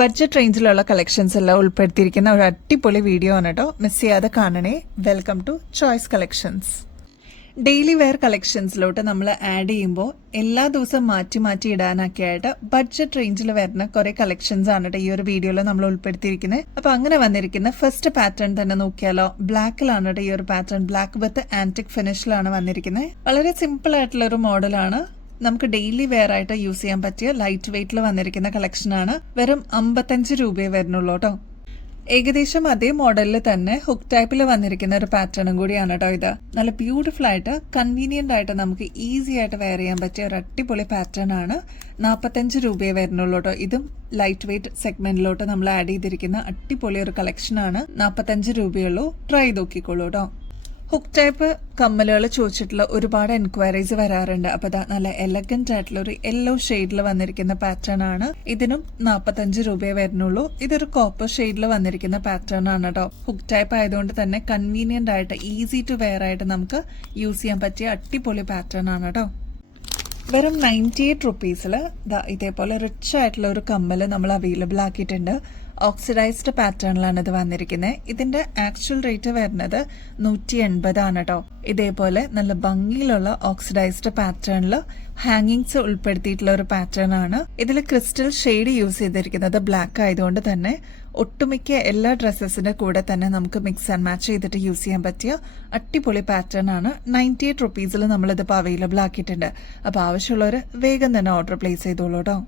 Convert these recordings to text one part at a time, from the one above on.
Budget റേഞ്ചിലുള്ള collections എല്ലാം ഉൾപ്പെടുത്തിയിരിക്കുന്ന ഒരു അടിപൊളി വീഡിയോ ആണ് കേട്ടോ. മിസ് ചെയ്യാതെ കാണണേ. Welcome to Choice collections. Daily wear കളക്ഷൻസിലോട്ട് നമ്മൾ ആഡ് ചെയ്യുമ്പോൾ എല്ലാ ദിവസവും മാറ്റി മാറ്റി ഇടാനൊക്കെ ആയിട്ട് ബഡ്ജറ്റ് റേഞ്ചിൽ വരുന്ന കുറെ കളക്ഷൻസ് ആണ് കേട്ടോ ഈ ഒരു വീഡിയോയിൽ നമ്മൾ ഉൾപ്പെടുത്തിയിരിക്കുന്നത്. അപ്പൊ അങ്ങനെ വന്നിരിക്കുന്ന ഫസ്റ്റ് പാറ്റേൺ തന്നെ നോക്കിയാലോ. ബ്ലാക്കിലാണ് കേട്ടോ ഈ ഒരു പാറ്റേൺ. ബ്ലാക്ക് വിത്ത് ആന്റിക് ഫിനിഷിലാണ് വന്നിരിക്കുന്നത്. വളരെ സിമ്പിൾ ആയിട്ടുള്ള ഒരു മോഡലാണ്. നമുക്ക് ഡെയിലി വെയർ ആയിട്ട് യൂസ് ചെയ്യാൻ പറ്റിയ ലൈറ്റ് വെയിറ്റിൽ വന്നിരിക്കുന്ന കളക്ഷനാണ്. വെറും 55 രൂപയെ വരുന്നുള്ളൂ കേട്ടോ. ഏകദേശം അതേ മോഡലിൽ തന്നെ ഹുക്ക് ടൈപ്പിൽ വന്നിരിക്കുന്ന ഒരു പാറ്റേണും കൂടിയാണ് കേട്ടോ ഇത്. നല്ല ബ്യൂട്ടിഫുൾ ആയിട്ട് കൺവീനിയന്റ് ആയിട്ട് നമുക്ക് ഈസി ആയിട്ട് വെയർ ചെയ്യാൻ പറ്റിയ ഒരു അടിപൊളി പാറ്റേൺ ആണ്. 45 രൂപയെ വരുന്നുള്ളൂ കേട്ടോ. ഇതും ലൈറ്റ് വെയിറ്റ് സെഗ്മെന്റിലോട്ട് നമ്മൾ ആഡ് ചെയ്തിരിക്കുന്ന അടിപൊളി ഒരു കളക്ഷൻ ആണ്. 45 രൂപയുള്ളൂ. ട്രൈ നോക്കിക്കോളൂ കേട്ടോ. ഹുക്ക് ടൈപ്പ് കമ്മലുകൾ ചോദിച്ചിട്ടുള്ള ഒരുപാട് എൻക്വയറീസ് വരാറുണ്ട്. അപ്പൊ നല്ല എലഗന്റ് ആയിട്ടുള്ള ഒരു യെല്ലോ ഷെയ്ഡിൽ വന്നിരിക്കുന്ന പാറ്റേൺ ആണ്. ഇതിനും 45 രൂപയെ വരുന്നുള്ളൂ. ഇതൊരു കോപ്പർ ഷെയ്ഡിൽ വന്നിരിക്കുന്ന പാറ്റേൺ ആണ് കേട്ടോ. ഹുക്ക് ടൈപ്പ് ആയതുകൊണ്ട് തന്നെ കൺവീനിയന്റ് ആയിട്ട് ഈസി ടു വെയർ ആയിട്ട് നമുക്ക് യൂസ് ചെയ്യാൻ പറ്റിയ അടിപൊളി പാറ്റേൺ ആണ് കേട്ടോ. വെറും 98 റുപ്പീസിൽ ഇതേപോലെ റിച്ച് ആയിട്ടുള്ള ഒരു കമ്മല് നമ്മൾ അവൈലബിൾ ആക്കിയിട്ടുണ്ട്. ഓക്സിഡൈസ്ഡ് പാറ്റേണിലാണ് ഇത് വന്നിരിക്കുന്നത്. ഇതിന്റെ ആക്ച്വൽ റേറ്റ് വരുന്നത് 180 ആണ് കേട്ടോ. ഇതേപോലെ നല്ല ഭംഗിയിലുള്ള ഓക്സിഡൈസ്ഡ് പാറ്റേണിൽ ഹാങ്ങിങ്സ് ഉൾപ്പെടുത്തിയിട്ടുള്ള ഒരു പാറ്റേൺ ആണ്. ഇതിൽ ക്രിസ്റ്റൽ ഷെയ്ഡ് യൂസ് ചെയ്തിരിക്കുന്നത് ബ്ലാക്ക് ആയതുകൊണ്ട് തന്നെ ഒട്ടുമിക്ക എല്ലാ ഡ്രസ്സസിന്റെ കൂടെ തന്നെ നമുക്ക് മിക്സ് ആൻഡ് മാച്ച് ചെയ്തിട്ട് യൂസ് ചെയ്യാൻ പറ്റിയ അടിപൊളി പാറ്റേൺ ആണ്. 98 റുപ്പീസിൽ നമ്മളിതിപ്പോൾ അവൈലബിൾ ആക്കിയിട്ടുണ്ട്. അപ്പോൾ ആവശ്യമുള്ളവർ വേഗം തന്നെ ഓർഡർ പ്ലേസ് ചെയ്തോളൂ കേട്ടോ.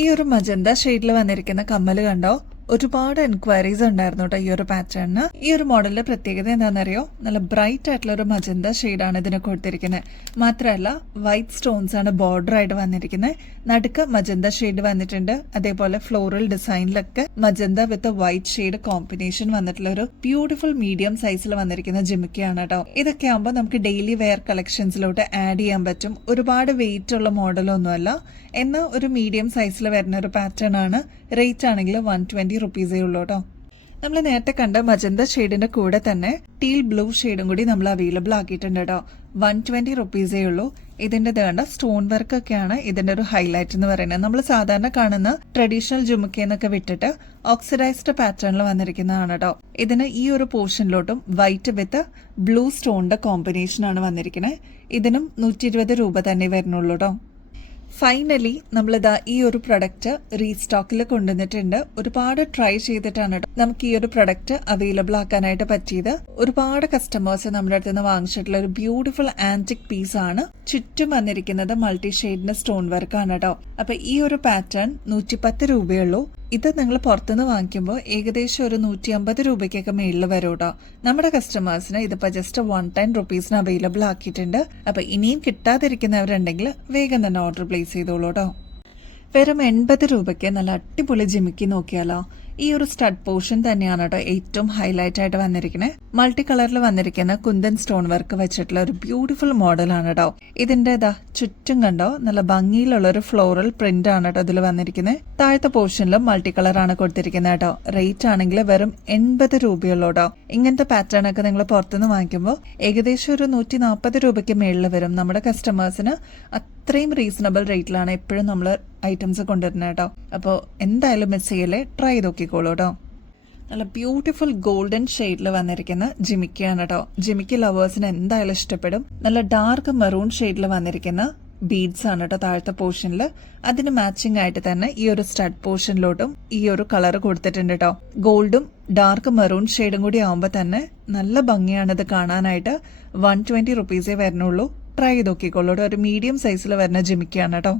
ഈ ഒരു മജന്ത ഷെയ്ഡിൽ വന്നിരിക്കുന്ന കമ്മല് കണ്ടോ? ഒരുപാട് എൻക്വയറീസ് ഉണ്ടായിരുന്നു കേട്ടോ ഈ ഒരു പാറ്റേണിന്. ഈ ഒരു മോഡലിന്റെ പ്രത്യേകത എന്താണെന്നറിയോ? നല്ല ബ്രൈറ്റ് ആയിട്ടുള്ള ഒരു മജന്ത ഷെയ്ഡാണ് ഇതിന് കൊടുത്തിരിക്കുന്നത്. മാത്രമല്ല വൈറ്റ് സ്റ്റോൺസ് ആണ് ബോർഡർ ആയിട്ട് വന്നിരിക്കുന്നത്. നടുക്ക് മജന്ത ഷെയ്ഡ് വന്നിട്ടുണ്ട്. അതേപോലെ ഫ്ലോറൽ ഡിസൈനിലൊക്കെ magenta with white shade combination വന്നിട്ടുള്ള ഒരു ബ്യൂട്ടിഫുൾ മീഡിയം സൈസിൽ വന്നിരിക്കുന്ന ജിമിക്കയാണ് കേട്ടോ. ഇതൊക്കെ ആകുമ്പോൾ നമുക്ക് ഡെയിലി വെയർ കളക്ഷൻസിലോട്ട് ആഡ് ചെയ്യാൻ പറ്റും. ഒരുപാട് വെയിറ്റ് ഉള്ള മോഡലൊന്നുമല്ല, എന്നാൽ ഒരു മീഡിയം സൈസിൽ വരുന്ന ഒരു പാറ്റേൺ ആണ്. റേറ്റ് ആണെങ്കിൽ 120 റുപ്പീസേ ഉള്ളൂ കേട്ടോ. നമ്മൾ നേരത്തെ കണ്ട മജന്ത ഷെയ്ഡിന്റെ കൂടെ തന്നെ ടീൽ ബ്ലൂ ഷെയ്ഡും കൂടി നമ്മൾ അവൈലബിൾ ആക്കിയിട്ടുണ്ട് കേട്ടോ. 120 റുപ്പീസേ ഉള്ളൂ. ഇതിന്റെ കണ്ട സ്റ്റോൺ വർക്ക് ഒക്കെയാണ് ഇതിന്റെ ഒരു ഹൈലൈറ്റ് എന്ന് പറയുന്നത്. നമ്മൾ സാധാരണ കാണുന്ന ട്രഡീഷണൽ ജുമുക്കയെന്നൊക്കെ വിട്ടിട്ട് ഓക്സിഡൈസ്ഡ് പാറ്റേണിൽ വന്നിരിക്കുന്നതാണ് കേട്ടോ. ഇതിന് ഈ ഒരു പോർഷനിലോട്ടും വൈറ്റ് വിത്ത് ബ്ലൂ സ്റ്റോണിന്റെ കോമ്പിനേഷൻ ആണ് വന്നിരിക്കുന്നത്. ഇതിനും 120 രൂപ തന്നെ വരുന്നുള്ളൂ കേട്ടോ. ഫൈനലി നമ്മളിതാ ഈ ഒരു പ്രൊഡക്റ്റ് റീസ്റ്റോക്കിൽ കൊണ്ടുവന്നിട്ടുണ്ട്. ഒരുപാട് ട്രൈ ചെയ്തിട്ടാണ് നമുക്ക് ഈ ഒരു പ്രൊഡക്റ്റ് അവൈലബിൾ ആക്കാനായിട്ട് പറ്റിയത്. ഒരുപാട് കസ്റ്റമേഴ്സ് നമ്മുടെ അടുത്ത് നിന്ന് വാങ്ങിച്ചിട്ടുള്ള ഒരു ബ്യൂട്ടിഫുൾ ആന്റിക് പീസ് ആണ്. ചുറ്റും വന്നിരിക്കുന്നത് മൾട്ടി ഷെയ്ഡിന്റെ സ്റ്റോൺ വർക്ക് ആണ് കേട്ടോ. അപ്പൊ ഈ ഒരു പാറ്റേൺ 110 രൂപയുള്ളൂ. ഇത് നിങ്ങൾ പുറത്തുനിന്ന് വാങ്ങിക്കുമ്പോൾ ഏകദേശം ഒരു 150 രൂപയ്ക്കൊക്കെ മേളിൽ വരും കേട്ടോ. നമ്മുടെ കസ്റ്റമേഴ്സിന് ഇതിപ്പോ ജസ്റ്റ് 110 റുപ്പീസിന് അവൈലബിൾ ആക്കിയിട്ടുണ്ട്. അപ്പൊ ഇനിയും കിട്ടാതിരിക്കുന്നവരുണ്ടെങ്കിൽ വേഗം തന്നെ ഓർഡർ പ്ലേസ് ചെയ്തോളൂ കേട്ടോ. വെറും 80 രൂപയ്ക്ക് നല്ല അടിപൊളി ജിമിക്കി നോക്കിയാലോ. ഈ ഒരു സ്റ്റഡ് പോർഷൻ തന്നെയാണ് കേട്ടോ ഏറ്റവും ഹൈലൈറ്റ് ആയിട്ട് വന്നിരിക്കുന്നത്. മൾട്ടി കളറിൽ വന്നിരിക്കുന്ന കുന്തൻ സ്റ്റോൺ വർക്ക് വെച്ചിട്ടുള്ള ഒരു ബ്യൂട്ടിഫുൾ മോഡലാണ് കേട്ടോ. ഇതിന്റെ ചുറ്റും കണ്ടോ നല്ല ഭംഗിയിലുള്ള ഒരു ഫ്ലോറൽ പ്രിന്റ് ആണ് കേട്ടോ ഇതിൽ വന്നിരിക്കുന്നത്. താഴത്തെ പോർഷനിലും മൾട്ടി കളർ ആണ് കൊടുത്തിരിക്കുന്നത് കേട്ടോ. റേറ്റ് ആണെങ്കിൽ വെറും 80 രൂപയുള്ളൂ കേട്ടോ. ഇങ്ങനത്തെ പാറ്റേൺ ഒക്കെ നിങ്ങൾ പുറത്തുനിന്ന് വാങ്ങിക്കുമ്പോൾ ഏകദേശം ഒരു 140 രൂപയ്ക്ക് മേളിൽ വരും. നമ്മുടെ കസ്റ്റമേഴ്സിന് അത്രയും റീസണബിൾ റേറ്റിലാണ് എപ്പോഴും നമ്മൾ ഐറ്റംസ് കൊണ്ടുവരുന്നത് കേട്ടോ. അപ്പോൾ എന്തായാലും മിസ് ചെയ്യല്ലേ, ട്രൈ നോക്കിക്കോളൂ കേട്ടോ. നല്ല ബ്യൂട്ടിഫുൾ ഗോൾഡൻ ഷെയ്ഡിൽ വന്നിരിക്കുന്ന ജിമിക്കയാണ് കേട്ടോ. ജിമിക്കി ലവേഴ്സിന് എന്തായാലും ഇഷ്ടപ്പെടും. നല്ല ഡാർക്ക് മെറൂൺ ഷെയ്ഡിൽ വന്നിരിക്കുന്ന ബീഡ്സ് ആണ് കേട്ടോ താഴത്തെ പോർഷനിൽ. അതിന് മാച്ചിങ് ആയിട്ട് തന്നെ ഈ ഒരു സ്റ്റഡ് പോർഷനിലോട്ടും ഈ ഒരു കളർ കൊടുത്തിട്ടുണ്ട് കേട്ടോ. ഗോൾഡും ഡാർക്ക് മെറൂൺ ഷെയ്ഡും കൂടി ആവുമ്പോൾ തന്നെ നല്ല ഭംഗിയാണ് ഇത് കാണാനായിട്ട്. 120 റുപ്പീസേ വരുന്നുള്ളൂ. ട്രൈ ചെയ്ത് നോക്കിക്കോളൂ. ഒരു മീഡിയം സൈസിൽ വരുന്ന ജിമിക്കയാണ് കേട്ടോ.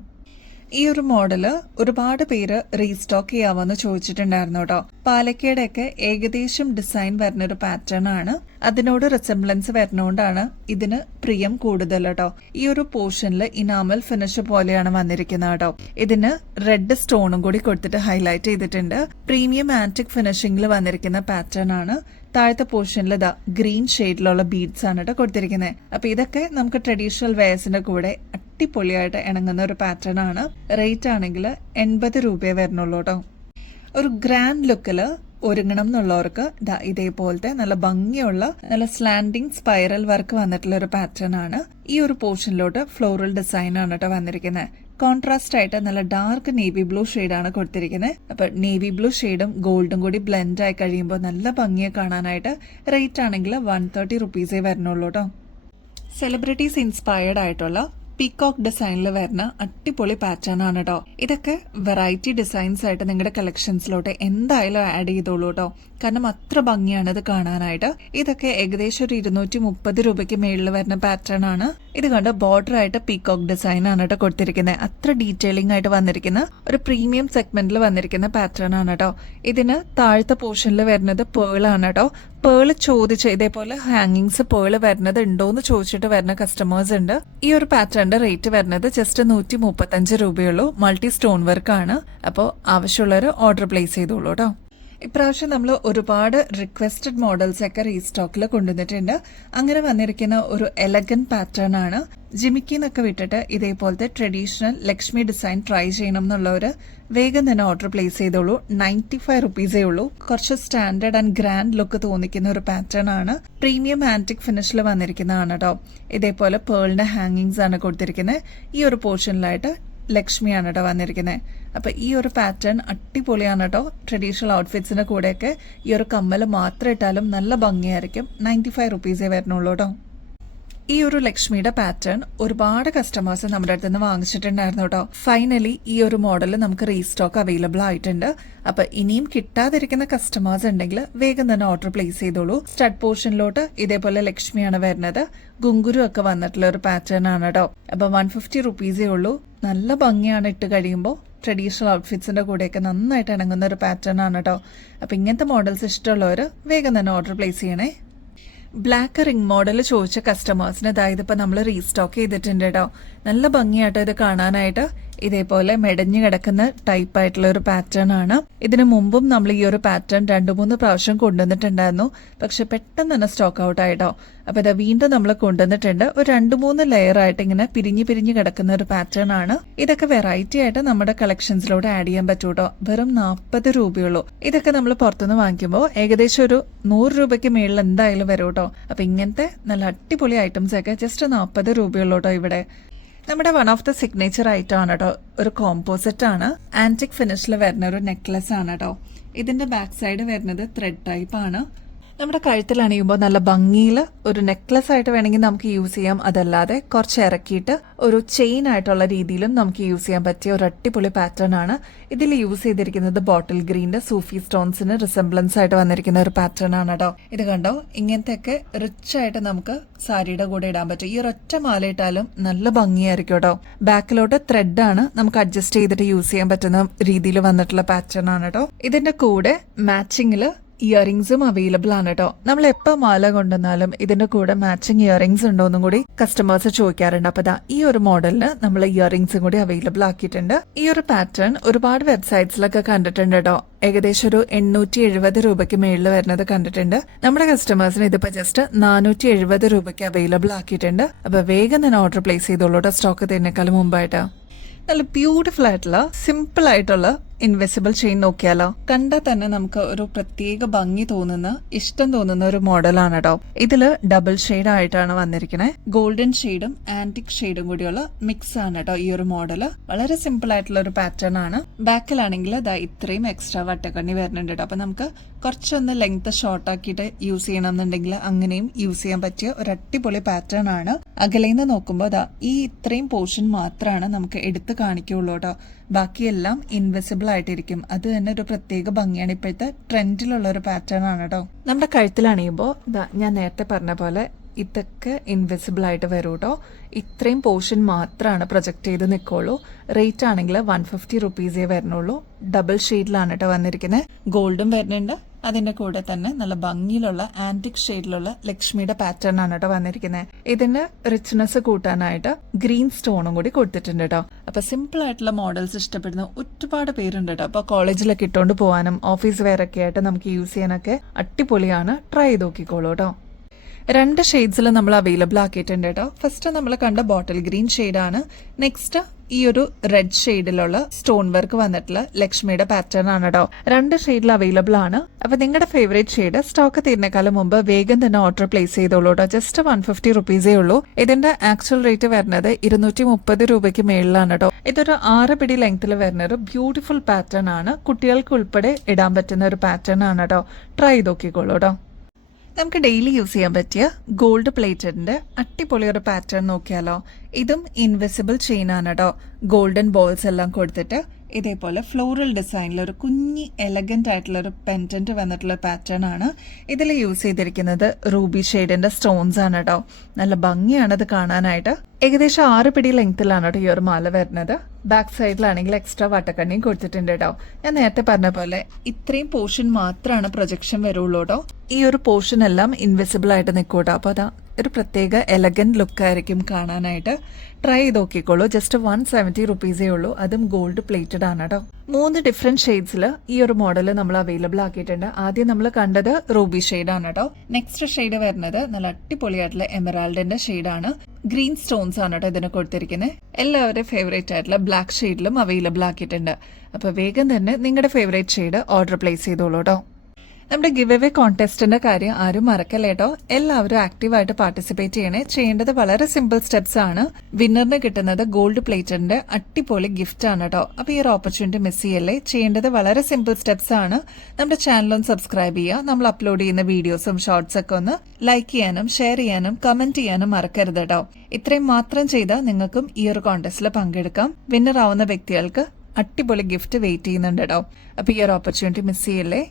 ഈ ഒരു മോഡല് ഒരുപാട് പേര് റീസ്റ്റോക്ക് ചെയ്യാമെന്ന് ചോദിച്ചിട്ടുണ്ടായിരുന്നു കേട്ടോ. പാലക്കയുടെ ഒക്കെ ഏകദേശം ഡിസൈൻ വരുന്ന ഒരു പാറ്റേൺ ആണ്. അതിനോട് റിസംബ്ലൻസ് വരുന്നോണ്ടാണ് ഇതിന് പ്രിയം കൂടുതൽ കേട്ടോ. ഈ ഒരു പോർഷനിൽ ഇനാമൽ ഫിനിഷ് പോലെയാണ് വന്നിരിക്കുന്നത് കേട്ടോ. ഇതിന് റെഡ് സ്റ്റോണും കൂടി കൊടുത്തിട്ട് ഹൈലൈറ്റ് ചെയ്തിട്ടുണ്ട്. പ്രീമിയം ആന്റിക് ഫിനിഷിംഗിൽ വന്നിരിക്കുന്ന പാറ്റേൺ ആണ്. താഴത്തെ പോർഷനിൽ ഗ്രീൻ ഷെയ്ഡിലുള്ള ബീഡ്സ് ആണ് കേട്ടോ കൊടുത്തിരിക്കുന്നത്. അപ്പൊ ഇതൊക്കെ നമുക്ക് ട്രഡീഷണൽ വെയർസിന്റെ കൂടെ അടിപൊളിയായിട്ട് ഇണങ്ങുന്ന ഒരു പാറ്റേൺ ആണ്. റേറ്റ് ആണെങ്കിൽ 80 രൂപയെ വരുന്നുള്ളൂ കേട്ടോ. ഒരു ഗ്രാൻഡ് ലുക്കില് ഒരുങ്ങണം എന്നുള്ളവർക്ക് ഇതേപോലത്തെ നല്ല ഭംഗിയുള്ള നല്ല സ്ലാൻഡിങ് സ്പൈറൽ വർക്ക് വന്നിട്ടുള്ള ഒരു പാറ്റേൺ ആണ്. ഈ ഒരു പോർഷനിലോട്ട് ഫ്ലോറൽ ഡിസൈൻ ആണ് കേട്ടോ വന്നിരിക്കുന്നത്. കോൺട്രാസ്റ്റ് ആയിട്ട് നല്ല ഡാർക്ക് നേവി ബ്ലൂ ഷെയ്ഡാണ് കൊടുത്തിരിക്കുന്നത്. അപ്പൊ നേവി ബ്ലൂ ഷെയ്ഡും ഗോൾഡും കൂടി ബ്ലെൻഡ് ആയി കഴിയുമ്പോൾ നല്ല ഭംഗിയെ കാണാനായിട്ട്. റേറ്റ് ആണെങ്കിൽ 130 റുപ്പീസേ വരുന്നുള്ളൂ കേട്ടോ. സെലിബ്രിറ്റീസ് ഇൻസ്പയർഡ് ആയിട്ടുള്ള പീകോക്ക് ഡിസൈനിൽ വരുന്ന അടിപൊളി പാറ്റേൺ ആണ് കേട്ടോ. ഇതൊക്കെ വെറൈറ്റി ഡിസൈൻസ് ആയിട്ട് നിങ്ങളുടെ കളക്ഷൻസിലോട്ട് എന്തായാലും ആഡ് ചെയ്തോളൂ കേട്ടോ. കാരണം അത്ര ഭംഗിയാണ് ഇത് കാണാനായിട്ട്. ഇതൊക്കെ ഏകദേശം ഒരു 230 രൂപയ്ക്ക് മേളിൽ വരുന്ന പാറ്റേൺ ആണ്. ഇത് കണ്ട് ബോർഡർ ആയിട്ട് പീകോക്ക് ഡിസൈൻ ആണ് കേട്ടോ കൊടുത്തിരിക്കുന്നത്. അത്ര ഡീറ്റെയിലിംഗ് ആയിട്ട് വന്നിരിക്കുന്ന ഒരു പ്രീമിയം സെഗ്മെന്റിൽ വന്നിരിക്കുന്ന പാറ്റേൺ ആണ് കേട്ടോ. ഇതിന് താഴത്തെ പോർഷനിൽ വരുന്നത് പേൾ ആണ് കേട്ടോ. പേള് ചോദിച്ച് ഇതേപോലെ ഹാങ്ങിങ്സ് പേള് വരുന്നത് ഉണ്ടോന്ന് ചോദിച്ചിട്ട് വരുന്ന കസ്റ്റമേഴ്സ് ഉണ്ട്. ഈ ഒരു പാറ്റേണിന്റെ റേറ്റ് വരുന്നത് ജസ്റ്റ് 135 രൂപയുള്ളൂ. മൾട്ടി സ്റ്റോൺ വർക്ക് ആണ്. അപ്പോൾ ആവശ്യമുള്ളവർ ഓർഡർ പ്ലേസ് ചെയ്തോളൂ കേട്ടോ. ഇപ്രാവശ്യം നമ്മൾ ഒരുപാട് റിക്വസ്റ്റഡ് മോഡൽസ് ഒക്കെ റീസ്റ്റോക്കിൽ കൊണ്ടുവന്നിട്ടുണ്ട്. അങ്ങനെ വന്നിരിക്കുന്ന ഒരു എലഗന്റ് പാറ്റേൺ ആണ്. ജിമിക്കിന്നൊക്കെ വിട്ടിട്ട് ഇതേപോലത്തെ ട്രഡീഷണൽ ലക്ഷ്മി ഡിസൈൻ ട്രൈ ചെയ്യണം എന്നുള്ളവര് വേഗം തന്നെ ഓർഡർ പ്ലേസ് ചെയ്തോളൂ. 95 റുപ്പീസേ ഉള്ളൂ. കുറച്ച് സ്റ്റാൻഡേർഡ് ആൻഡ് ഗ്രാൻഡ് ലുക്ക് തോന്നിക്കുന്ന ഒരു പാറ്റേൺ ആണ്. പ്രീമിയം ആന്റിക് ഫിനിഷിൽ വന്നിരിക്കുന്നതാണ് കേട്ടോ. ഇതേപോലെ പേളിന്റെ ഹാങ്ങിങ്സ് ആണ് കൊടുത്തിരിക്കുന്നത്. ഈ ഒരു പോർഷനിലായിട്ട് ലക്ഷ്മിയാണ് കേട്ടോ വന്നിരിക്കുന്നത്. അപ്പൊ ഈ ഒരു പാറ്റേൺ അടിപൊളിയാണ് കേട്ടോ. ട്രഡീഷണൽ ഔട്ട്ഫിറ്റ്സിന്റെ കൂടെയൊക്കെ ഈ ഒരു കമ്മൽ മാത്രം ഇട്ടാലും നല്ല ഭംഗിയായിരിക്കും. 95 റുപ്പീസേ വരുന്നുള്ളൂ കേട്ടോ. ഈ ഒരു ലക്ഷ്മിയുടെ പാറ്റേൺ ഒരുപാട് കസ്റ്റമേഴ്സ് നമ്മുടെ അടുത്ത് നിന്ന് വാങ്ങിച്ചിട്ടുണ്ടായിരുന്നു കേട്ടോ. ഫൈനലി ഈ ഒരു മോഡൽ നമുക്ക് റീസ്റ്റോക്ക് അവൈലബിൾ ആയിട്ടുണ്ട്. അപ്പൊ ഇനിയും കിട്ടാതിരിക്കുന്ന കസ്റ്റമേഴ്സ് ഉണ്ടെങ്കിൽ വേഗം തന്നെ ഓർഡർ പ്ലേസ് ചെയ്തോളൂ. സ്റ്റഡ് പോർഷനിലോട്ട് ഇതേപോലെ ലക്ഷ്മിയാണ് വരുന്നത്. ഗുങ്കുരു ഒക്കെ വന്നിട്ടുള്ള ഒരു പാറ്റേൺ ആണ് കേട്ടോ. അപ്പൊ 150 റുപ്പീസേ ഉള്ളൂ. നല്ല ഭംഗിയാണ് ഇട്ട് കഴിയുമ്പോൾ. ട്രഡീഷണൽ ഔട്ട്ഫിറ്റ്സിന്റെ കൂടെയൊക്കെ നന്നായിട്ട് ഇണങ്ങുന്ന ഒരു പാറ്റേൺ ആണ് കേട്ടോ. അപ്പൊ ഇങ്ങനത്തെ മോഡൽസ് ഇഷ്ടമുള്ളവർ വേഗം തന്നെ ഓർഡർ പ്ലേസ് ചെയ്യണേ. ബ്ലാക്ക് റിംഗ് മോഡൽ ചോദിച്ച കസ്റ്റമേഴ്സിന് അതായത് ഇപ്പൊ നമ്മൾ റീസ്റ്റോക്ക് ചെയ്തിട്ടുണ്ട് കേട്ടോ. നല്ല ഭംഗിയായിട്ട് ഇത് കാണാനായിട്ട്. ഇതേപോലെ മെടഞ്ഞു കിടക്കുന്ന ടൈപ്പ് ആയിട്ടുള്ള ഒരു പാറ്റേൺ ആണ്. ഇതിനു മുമ്പും നമ്മൾ ഈ ഒരു പാറ്റേൺ 2-3 പ്രാവശ്യം കൊണ്ടുവന്നിട്ടുണ്ടായിരുന്നു. പക്ഷെ പെട്ടെന്ന് തന്നെ സ്റ്റോക്ക് ഔട്ട് ആയിട്ടോ. അപ്പൊ ഇത് വീണ്ടും നമ്മൾ കൊണ്ടുവന്നിട്ടുണ്ട്. ഒരു 2-3 ലെയർ ആയിട്ട് ഇങ്ങനെ പിരിഞ്ഞു കിടക്കുന്ന ഒരു പാറ്റേൺ ആണ്. ഇതൊക്കെ വെറൈറ്റി ആയിട്ട് നമ്മുടെ കളക്ഷൻസിലൂടെ ആഡ് ചെയ്യാൻ പറ്റൂട്ടോ. വെറും 40 രൂപയുള്ളൂ. ഇതൊക്കെ നമ്മൾ പുറത്തുനിന്ന് വാങ്ങിക്കുമ്പോൾ ഏകദേശം ഒരു 100 രൂപയ്ക്ക് മേളിൽ എന്തായാലും വരും കേട്ടോ. അപ്പൊ ഇങ്ങനത്തെ നല്ല അടിപൊളി ഐറ്റംസ് ഒക്കെ ജസ്റ്റ് 40 രൂപയുള്ളൂ കേട്ടോ. ഇവിടെ നമ്മുടെ one of the signature item ആണ് കേട്ടോ. ഒരു കോമ്പോസിറ്റ് ആണ്. ആന്റിക് ഫിനിഷിൽ വരുന്ന ഒരു നെക്ലസ് ആണ് കേട്ടോ. ഇതിന്റെ ബാക്ക് സൈഡ് വരുന്നത് ത്രെഡ് ടൈപ്പ് ആണ്. നമ്മുടെ കഴുത്തിൽ അണിയുമ്പോൾ നല്ല ഭംഗിയിൽ ഒരു നെക്ലസ് ആയിട്ട് വേണമെങ്കിൽ നമുക്ക് യൂസ് ചെയ്യാം. അതല്ലാതെ കുറച്ച് ഇറക്കിയിട്ട് ഒരു ചെയിൻ ആയിട്ടുള്ള രീതിയിലും നമുക്ക് യൂസ് ചെയ്യാൻ പറ്റിയ ഒരു അടിപൊളി പാറ്റേൺ ആണ്. ഇതിൽ യൂസ് ചെയ്തിരിക്കുന്നത് ബോട്ടിൽ ഗ്രീന്റെ സൂഫി സ്റ്റോൺസിന് റിസംബ്ലൻസ് ആയിട്ട് വന്നിരിക്കുന്ന ഒരു പാറ്റേൺ ആണ് കേട്ടോ. ഇത് കണ്ടോ, ഇങ്ങനത്തെ ഒക്കെ റിച്ച് ആയിട്ട് നമുക്ക് സാരിയുടെ കൂടെ ഇടാൻ പറ്റും. ഈ ഒരൊറ്റ മാല ഇട്ടാലും നല്ല ഭംഗിയായിരിക്കും കേട്ടോ. ബാക്കിലോട്ട് ത്രെഡ് ആണ്. നമുക്ക് അഡ്ജസ്റ്റ് ചെയ്തിട്ട് യൂസ് ചെയ്യാൻ പറ്റുന്ന രീതിയിൽ വന്നിട്ടുള്ള പാറ്റേൺ ആണ് കേട്ടോ. ഇതിന്റെ കൂടെ മാച്ചിങ്ങില് ഇയറിംഗ്സും അവൈലബിൾ ആണ് കേട്ടോ. നമ്മൾ എപ്പോൾ മാല കൊണ്ടുവന്നാലും ഇതിന്റെ കൂടെ മാച്ചിങ് ഇയറിംഗ്സ് ഉണ്ടോന്നും കൂടി കസ്റ്റമേഴ്സ് ചോദിക്കാറുണ്ട്. അപ്പൊ ഈ ഒരു മോഡലിന് നമ്മൾ ഇയറിംഗ്സും കൂടി അവൈലബിൾ ആക്കിയിട്ടുണ്ട്. ഈ ഒരു പാറ്റേൺ ഒരുപാട് വെബ്സൈറ്റ്സിലൊക്കെ കണ്ടിട്ടുണ്ട് കേട്ടോ. ഏകദേശം ഒരു 870 രൂപയ്ക്ക് മേളിൽ വരുന്നത് കണ്ടിട്ടുണ്ട്. നമ്മുടെ കസ്റ്റമേഴ്സിന് ഇതിപ്പോ ജസ്റ്റ് 470 രൂപയ്ക്ക് അവൈലബിൾ ആക്കിയിട്ടുണ്ട്. അപ്പൊ വേഗം തന്നെ ഓർഡർ പ്ലേസ് ചെയ്തോളൂ കേട്ടോ. സ്റ്റോക്ക് തരുന്നേക്കാളും മുമ്പായിട്ട്. നല്ല ബ്യൂട്ടിഫുൾ ആയിട്ടുള്ള സിമ്പിൾ ആയിട്ടുള്ള ഇൻവിസിബിൾ ചെയിൻ നോക്കിയാലോ. കണ്ടാൽ തന്നെ നമുക്ക് ഒരു പ്രത്യേക ഭംഗി തോന്നുന്ന, ഇഷ്ടം തോന്നുന്ന ഒരു മോഡലാണ് കേട്ടോ. ഇതില് ഡബിൾ ഷെയ്ഡ് ആയിട്ടാണ് വന്നിരിക്കുന്നത്. ഗോൾഡൻ ഷെയ്ഡും ആന്റിക് ഷെയ്ഡും കൂടിയുള്ള മിക്സ് ആണ് കേട്ടോ ഈ ഒരു മോഡല്. വളരെ സിമ്പിൾ ആയിട്ടുള്ള ഒരു പാറ്റേൺ ആണ്. ബാക്കിലാണെങ്കിൽ ഇത്രയും എക്സ്ട്രാ വട്ടക്കണ്ണി വരുന്നുണ്ട് കേട്ടോ. അപ്പൊ നമുക്ക് കുറച്ചൊന്ന് ലെങ്ത് ഷോർട്ട് ആക്കിയിട്ട് യൂസ് ചെയ്യണമെന്നുണ്ടെങ്കിൽ അങ്ങനെയും യൂസ് ചെയ്യാൻ പറ്റിയ ഒരു അടിപൊളി പാറ്റേൺ ആണ്. അകലേന്ന് നോക്കുമ്പോൾ ഈ ഇത്രയും പോർഷൻ മാത്രമാണ് നമുക്ക് എടുത്ത് കാണിക്കുള്ളൂ കേട്ടോ. ബാക്കിയെല്ലാം ഇൻവിസിബിൾ ആയിട്ടിരിക്കും. അത് തന്നെ ഒരു പ്രത്യേക ഭംഗിയാണ്. ഇപ്പോഴത്തെ ട്രെൻഡിലുള്ള ഒരു പാറ്റേൺ ആണ് കേട്ടോ. നമ്മുടെ കഴുത്തിലണിയുമ്പോൾ ഞാൻ നേരത്തെ പറഞ്ഞ പോലെ ഇതൊക്കെ ഇൻവിസിബിൾ ആയിട്ട് വരും കേട്ടോ. ഇത്രയും പോർഷൻ മാത്രമാണ് പ്രൊജക്ട് ചെയ്ത് നിൽക്കുള്ളൂ. റേറ്റ് ആണെങ്കിൽ 150 റുപ്പീസേ വരുന്നുള്ളൂ. ഡബിൾ ഷെയ്ഡിലാണ് കേട്ടോ വന്നിരിക്കുന്നത്. ഗോൾഡും വരുന്നുണ്ട്. അതിന്റെ കൂടെ തന്നെ നല്ല ഭംഗിയിലുള്ള ആന്റിക് ഷെയ്ഡിലുള്ള ലക്ഷ്മിയുടെ പാറ്റേൺ ആണ് കേട്ടോ വന്നിരിക്കുന്നത്. ഇതിന് റിച്ച്നെസ് കൂട്ടാനായിട്ട് ഗ്രീൻ സ്റ്റോണും കൂടി കൊടുത്തിട്ടുണ്ട് കേട്ടോ. അപ്പൊ സിമ്പിൾ ആയിട്ടുള്ള മോഡൽസ് ഇഷ്ടപ്പെടുന്ന ഒരുപാട് പേരുണ്ട് കേട്ടോ. അപ്പൊ കോളേജിലൊക്കെ ഇട്ടുകൊണ്ട് പോകാനും ഓഫീസ് വെയർ ഒക്കെ ആയിട്ട് നമുക്ക് യൂസ് ചെയ്യാനൊക്കെ അടിപൊളിയാണ്. ട്രൈ ചെയ്ത് നോക്കിക്കോളൂ കേട്ടോ. 2 ഷെയ്ഡ്സിൽ നമ്മൾ അവൈലബിൾ ആക്കിയിട്ടുണ്ട് കേട്ടോ. ഫസ്റ്റ് നമ്മൾ കണ്ട ബോട്ടിൽ ഗ്രീൻ ഷെയ്ഡാണ്. നെക്സ്റ്റ് ഈ ഒരു റെഡ് ഷെയ്ഡിലുള്ള സ്റ്റോൺ വർക്ക് വന്നിട്ടുള്ള ലക്ഷ്മിയുടെ പാറ്റേൺ ആണ് കേട്ടോ. 2 ഷെയ്ഡിൽ അവൈലബിൾ ആണ്. അപ്പൊ നിങ്ങളുടെ ഫേവറേറ്റ് ഷെയ്ഡ് സ്റ്റോക്ക് തീരുന്നേക്കാളും മുമ്പ് വേഗം തന്നെ ഓർഡർ പ്ലേസ് ചെയ്തോളൂ കേട്ടോ. ജസ്റ്റ് 150 റുപ്പീസേ ഉള്ളൂ. ഇതിന്റെ ആക്ച്വൽ റേറ്റ് വരുന്നത് 230 രൂപയ്ക്ക് മേളിലാണ് കേട്ടോ. ഇതൊരു 6 പിടി ലെങ്ത്തിൽ വരുന്ന ഒരു ബ്യൂട്ടിഫുൾ പാറ്റേൺ ആണ്. കുട്ടികൾക്ക് ഉൾപ്പെടെ ഇടാൻ പറ്റുന്ന ഒരു പാറ്റേൺ ആണ് കേട്ടോ. ട്രൈ ചെയ്ത് നോക്കിക്കോളൂ കേട്ടോ. നമുക്ക് ഡെയിലി യൂസ് ചെയ്യാൻ പറ്റിയ ഗോൾഡ് പ്ലേറ്റഡിന്റെ അടിപൊളി ഒരു പാറ്റേൺ നോക്കിയാലോ. ഇതും ഇൻവിസിബിൾ ചെയിൻ ആണ് കേട്ടോ. ഗോൾഡൻ ബോൾസ് എല്ലാം കൊടുത്തിട്ട് ഇതേപോലെ ഫ്ലോറൽ ഡിസൈനിൽ ഒരു കുഞ്ഞി എലഗന്റ് ആയിട്ടുള്ള ഒരു പെൻഡന്റ് വന്നിട്ടുള്ള പാറ്റേൺ ആണ്. ഇതിൽ യൂസ് ചെയ്തിരിക്കുന്നത് റൂബി ഷെയ്ഡിന്റെ സ്റ്റോൺസ് ആണ് കേട്ടോ. നല്ല ഭംഗിയാണ് ഇത് കാണാനായിട്ട്. ഏകദേശം 6 പിടി ലെങ്ത്തിലാണ് കേട്ടോ ഈ ഒരു മാല വരുന്നത്. ബാക്ക് സൈഡിലാണെങ്കിൽ എക്സ്ട്രാ വട്ടക്കണ്ണിയും കൊടുത്തിട്ടുണ്ട് കേട്ടോ. ഞാൻ നേരത്തെ പറഞ്ഞ പോലെ ഇത്രയും പോർഷൻ മാത്രമാണ് പ്രൊജക്ഷൻ വരുള്ളൂ കേട്ടോ. ഈ ഒരു പോർഷൻ എല്ലാം ഇൻവിസിബിൾ ആയിട്ട് നിൽക്കൂട്ടോ. അപ്പോൾ അതാ ഒരു പ്രത്യേക എലഗന്റ് ലുക്ക് ആയിരിക്കും കാണാനായിട്ട്. ട്രൈ ചെയ്ത് നോക്കിക്കോളൂ. ജസ്റ്റ് 170 റുപ്പീസേ ഉള്ളൂ. അതും ഗോൾഡ് പ്ലേറ്റഡ് ആണ് കേട്ടോ. 3 ഡിഫറെന്റ് ഷെയ്ഡ്സിൽ ഈ ഒരു മോഡൽ നമ്മൾ അവൈലബിൾ ആക്കിയിട്ടുണ്ട്. ആദ്യം നമ്മൾ കണ്ടത് റൂബി ഷെയ്ഡ് ആണ് കേട്ടോ. നെക്സ്റ്റ് ഷെയ്ഡ് വരുന്നത് നല്ല അടിപൊളിയായിട്ടുള്ള എമറാൾഡിന്റെ ഷെയ്ഡാണ്. ഗ്രീൻ സ്റ്റോൺസ് ആണ് കേട്ടോ ഇതിന് കൊടുത്തിരിക്കുന്നത്. എല്ലാവരുടെയും ഫേവറേറ്റ് ആയിട്ടുള്ള ബ്ലാക്ക് ഷെയ്ഡിലും അവൈലബിൾ ആക്കിയിട്ടുണ്ട്. അപ്പോൾ വേഗം തന്നെ നിങ്ങളുടെ ഫേവറേറ്റ് ഷെയ്ഡ് ഓർഡർ പ്ലേസ് ചെയ്തോളൂ കേട്ടോ. നമ്മുടെ ഗിവ് അവേ കോൺടെസ്റ്റിന്റെ കാര്യം ആരും മറക്കല്ലേ കേട്ടോ. എല്ലാവരും ആക്റ്റീവായിട്ട് പാർട്ടിസിപ്പേറ്റ് ചെയ്യണേ. ചെയ്യേണ്ടത് വളരെ സിമ്പിൾ സ്റ്റെപ്സ് ആണ്. വിന്നറിന് കിട്ടുന്നത് ഗോൾഡ് പ്ലേറ്റഡിന്റെ അടിപൊളി ഗിഫ്റ്റ് ആണ് കേട്ടോ. അപ്പൊ ഈ ഒരു ഓപ്പർച്യൂണിറ്റി മിസ് ചെയ്യല്ലേ. ചെയ്യേണ്ടത് വളരെ സിമ്പിൾ സ്റ്റെപ്സ് ആണ്. നമ്മുടെ ചാനലൊന്ന് സബ്സ്ക്രൈബ് ചെയ്യുക. നമ്മൾ അപ്ലോഡ് ചെയ്യുന്ന വീഡിയോസും ഷോർട്സ് ഒക്കെ ഒന്ന് ലൈക്ക് ചെയ്യാനും ഷെയർ ചെയ്യാനും കമന്റ് ചെയ്യാനും മറക്കരുത് കേട്ടോ. ഇത്രയും മാത്രം ചെയ്താൽ നിങ്ങൾക്കും ഈ ഒരു കോൺടെസ്റ്റിൽ പങ്കെടുക്കാം. വിന്നർ ആവുന്ന വ്യക്തികൾക്ക് അടിപൊളി ഗിഫ്റ്റ് വെയിറ്റ് ചെയ്യുന്നുണ്ട് കേട്ടോ. അപ്പൊ ഈ ഒരു ഓപ്പർച്യൂണിറ്റി മിസ് ചെയ്യല്ലേ.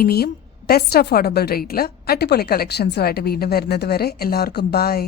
ഇനിയും ബെസ്റ്റ് അഫോർഡബിൾ റേറ്റിൽ അടിപൊളി കളക്ഷൻസുമായിട്ട് വീണ്ടും വരുന്നത് വരെ എല്ലാവർക്കും ബൈ.